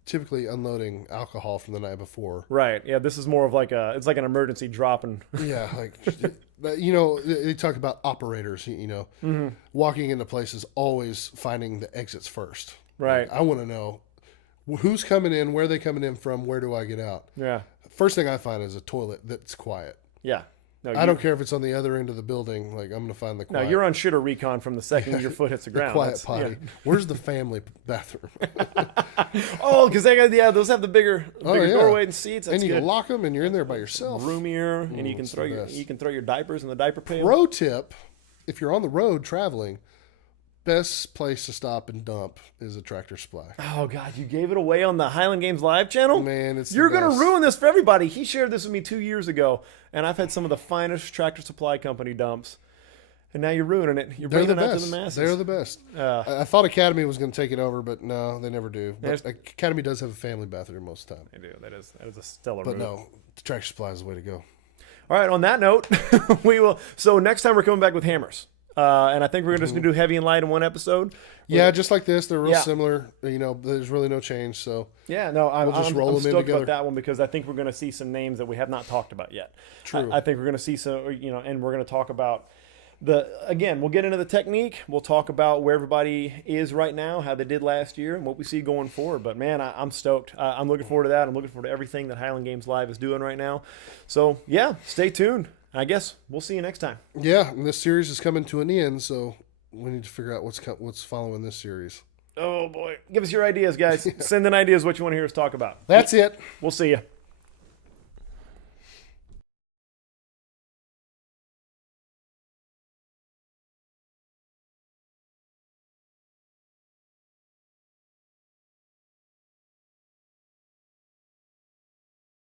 typically unloading alcohol from the night before. Right. Yeah. This is more of it's like an emergency dropping. Yeah. Like, they talk about operators, walking into places, always finding the exits first. Right. Like, I want to know who's coming in, where are they coming in from, where do I get out? Yeah. First thing I find is a toilet that's quiet. Yeah. No, I don't care if it's on the other end of the building. Like, I'm going to find the quiet. No, you're on shitter recon from the second your foot hits the ground. Quiet potty. Yeah. Where's the family bathroom? Oh, because those have the bigger doorway and seats. That's and you good. can lock them, and you're in there by yourself. Roomier, and you can throw your diapers in the diaper pail. Pro tip: if you're on the road traveling, best place to stop and dump is a Tractor Supply. Oh God, you gave it away on the Highland Games live channel? Man, you're going to ruin this for everybody. He shared this with me 2 years ago, and I've had some of the finest Tractor Supply Company dumps. And now you're ruining it. You're bringing it out to the masses. They're the best. I thought Academy was going to take it over, but no, they never do. But Academy does have a family bathroom most of the time. They do. That is a stellar But move. no, the Tractor Supply is the way to go. All right, on that note, we will. So next time we're coming back with hammers. And I think we're just going to do heavy and light in one episode. Yeah, just like this. They're real similar. There's really no change. So yeah, no, I'm stoked together. about that one because I think we're going to see some names that we have not talked about yet. True. I think we're going to see some, and we're going to talk about we'll get into the technique. We'll talk about where everybody is right now, how they did last year, and what we see going forward. But man, I'm stoked. I'm looking forward to that. I'm looking forward to everything that Highland Games Live is doing right now. So yeah, stay tuned. I guess we'll see you next time. Yeah, and this series is coming to an end, so we need to figure out what's following this series. Oh boy, give us your ideas, guys. Send in ideas what you want to hear us talk about. That's it. We'll see you.